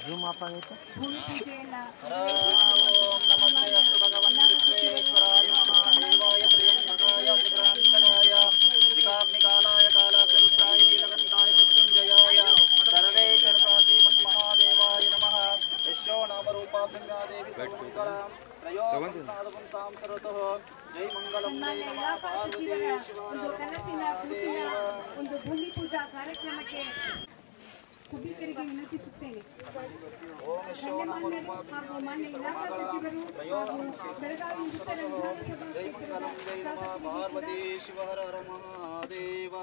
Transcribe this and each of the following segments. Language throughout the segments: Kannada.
ಜೂಮ್ ಆಫ್ ಆಗೈತೆ. जय मंगलम ಒಂದು ಭೂಮಿ ಪೂಜಾ ಕಾರ್ಯಕ್ರಮಕ್ಕೆ ಕುಬೇಕರಿಗೆ ವಿನಂತಿಸುತ್ತೇನೆ. ಪಾರ್ವತಿ ಶಿವಹರ ಹರ ಮಹಾದೇವ.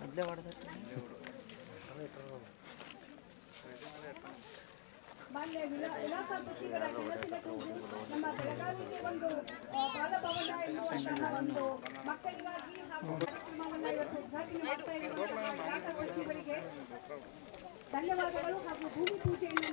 ಮೊದಲೇ ಹೊಡೆದ ಮಾನ್ಯ ಇಲಾಖಾಧಿಕಾರಿಗಳ ನಮ್ಮ ಬೆಳಗಾವಿಗೆ ಒಂದು ಬಾಲಭವನ ಎನ್ನುವಂತಹ ಒಂದು ಮಕ್ಕಳಿಗಾಗಿ ಹಾಗೂ ಕಾರ್ಯಕ್ರಮವನ್ನು ಇವತ್ತು ಉದ್ಘಾಟನೆ ಮಾಡ್ತಾ ಇರುವಂತಹ ಸಚಿವರಿಗೆ ಧನ್ಯವಾದಗಳು ಹಾಗೂ ಭೂಮಿ ಪೂಜೆಯನ್ನು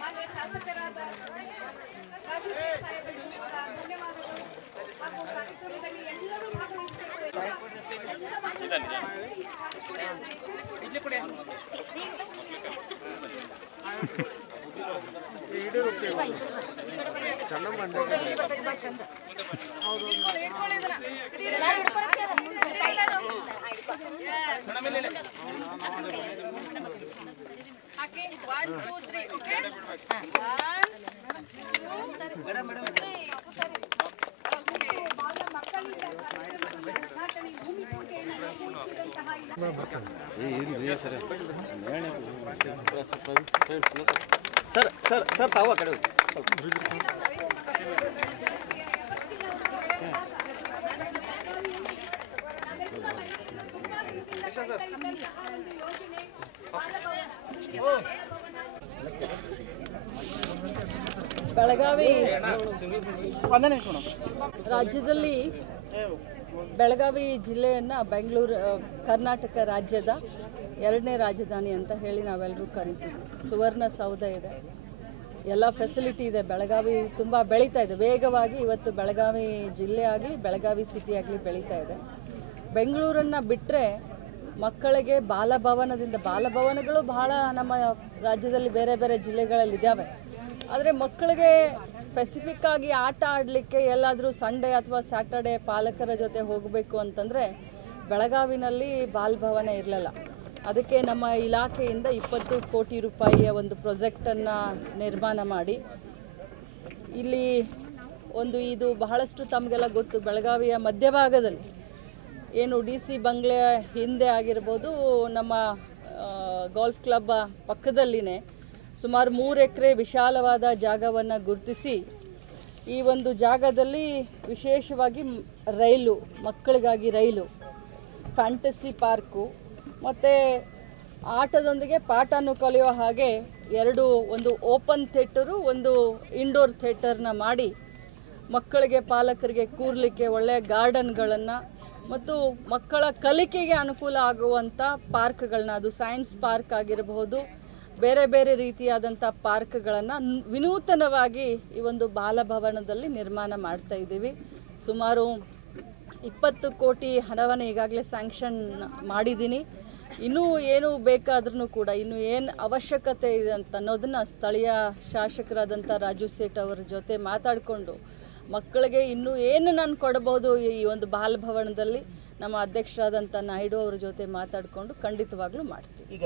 ಮಾನ್ಯ ಶಾಸಕರಾದ ರಾಜು ಸಾಹೇಬರು ಧನ್ಯವಾದಗಳು ಹಾಗೂ ಕಾರ್ಯಕ್ರಮದಲ್ಲಿ ಎಲ್ಲರೂ ಸರ್ ತಾವ ಕಡೆ ಬೆಳಗಾವಿ ರಾಜ್ಯದಲ್ಲಿ ಬೆಳಗಾವಿ ಜಿಲ್ಲೆಯನ್ನು ಬೆಂಗಳೂರು ಕರ್ನಾಟಕ ರಾಜ್ಯದ ಎರಡನೇ ರಾಜಧಾನಿ ಅಂತ ಹೇಳಿ ನಾವೆಲ್ಲರೂ ಕರಿತೀವಿ. ಸುವರ್ಣ ಸೌಧ ಇದೆ, ಎಲ್ಲ ಫೆಸಿಲಿಟಿ ಇದೆ. ಬೆಳಗಾವಿ ತುಂಬ ಬೆಳೀತಾ ಇದೆ ವೇಗವಾಗಿ. ಇವತ್ತು ಬೆಳಗಾವಿ ಜಿಲ್ಲೆ ಆಗಲಿ ಬೆಳಗಾವಿ ಸಿಟಿ ಆಗಲಿ ಬೆಳೀತಾ ಇದೆ. ಬೆಂಗಳೂರನ್ನು ಬಿಟ್ಟರೆ ಮಕ್ಕಳಿಗೆ ಬಾಲಭವನಗಳು ಬಹಳ ನಮ್ಮ ರಾಜ್ಯದಲ್ಲಿ ಬೇರೆ ಬೇರೆ ಜಿಲ್ಲೆಗಳಲ್ಲಿ ಇದ್ದಾವೆ. ಆದರೆ ಮಕ್ಕಳಿಗೆ ಸ್ಪೆಸಿಫಿಕ್ ಆಗಿ ಆಟ ಆಡಲಿಕ್ಕೆ ಎಲ್ಲಾದರೂ ಸಂಡೇ ಅಥವಾ ಸ್ಯಾಟರ್ಡೆ ಪಾಲಕರ ಜೊತೆ ಹೋಗಬೇಕು ಅಂತಂದರೆ ಬೆಳಗಾವಿನಲ್ಲಿ ಬಾಲಭವನ ಇರಲಿಲ್ಲ. ಅದಕ್ಕೆ ನಮ್ಮ ಇಲಾಖೆಯಿಂದ 20 ಕೋಟಿ ರೂಪಾಯಿಯ ಒಂದು ಪ್ರಾಜೆಕ್ಟನ್ನು ನಿರ್ಮಾಣ ಮಾಡಿ ಇಲ್ಲಿ ಇದು ಬಹಳಷ್ಟು ತಮಗೆಲ್ಲ ಗೊತ್ತು, ಬೆಳಗಾವಿಯ ಮಧ್ಯಭಾಗದಲ್ಲಿ ಏನು DC ಬಂಗ್ಲೆ ಹಿಂದೆ ಆಗಿರ್ಬೋದು, ನಮ್ಮ ಗಾಲ್ಫ್ ಕ್ಲಬ್ ಪಕ್ಕದಲ್ಲಿನೇ ಸುಮಾರು 3 ಎಕರೆ ವಿಶಾಲವಾದ ಜಾಗವನ್ನು ಗುರುತಿಸಿ ಈ ಒಂದು ಜಾಗದಲ್ಲಿ ವಿಶೇಷವಾಗಿ ಮಕ್ಕಳಿಗಾಗಿ ರೈಲು, ಫ್ಯಾಂಟಸಿ ಪಾರ್ಕು ಮತ್ತು ಆಟದೊಂದಿಗೆ ಪಾಠನೂ ಕಲಿಯೋ ಹಾಗೆ ಒಂದು ಓಪನ್ ಥಿಯೇಟರು, ಒಂದು ಇಂಡೋರ್ ಥಿಯೇಟರ್ನ ಮಾಡಿ ಮಕ್ಕಳಿಗೆ ಪಾಲಕರಿಗೆ ಕೂರ್ಲಿಕ್ಕೆ ಒಳ್ಳೆಯ ಗಾರ್ಡನ್ಗಳನ್ನು ಮತ್ತು ಮಕ್ಕಳ ಕಲಿಕೆಗೆ ಅನುಕೂಲ ಆಗುವಂಥ ಪಾರ್ಕ್ಗಳನ್ನ, ಅದು ಸೈನ್ಸ್ ಪಾರ್ಕ್ ಆಗಿರಬಹುದು, ಬೇರೆ ಬೇರೆ ರೀತಿಯಾದಂಥ ಪಾರ್ಕ್ಗಳನ್ನು ವಿನೂತನವಾಗಿ ಈ ಒಂದು ಬಾಲಭವನದಲ್ಲಿ ನಿರ್ಮಾಣ ಮಾಡ್ತಾ ಇದ್ದೀವಿ. ಸುಮಾರು 20 ಕೋಟಿ ಹಣವನ್ನು ಈಗಾಗಲೇ ಸ್ಯಾಂಕ್ಷನ್ ಮಾಡಿದ್ದೀನಿ. ಇನ್ನೂ ಏನು ಬೇಕಾದ್ರೂ ಕೂಡ ಇನ್ನೂ ಏನು ಅವಶ್ಯಕತೆ ಇದೆ ಅಂತ ಅನ್ನೋದನ್ನು ಸ್ಥಳೀಯ ಶಾಸಕರಾದಂಥ ರಾಜು ಸೇಠ್ ಅವರ ಜೊತೆ ಮಾತಾಡಿಕೊಂಡು ಮಕ್ಕಳಿಗೆ ಇನ್ನೂ ಏನು ನಾನು ಕೊಡಬಹುದು ಈ ಒಂದು ಬಾಲಭವನದಲ್ಲಿ ನಮ್ಮ ಅಧ್ಯಕ್ಷರಾದಂಥ ನಾಯ್ಡು ಅವರ ಜೊತೆ ಮಾತಾಡಿಕೊಂಡು ಖಂಡಿತವಾಗ್ಲೂ ಮಾಡ್ತೀವಿ.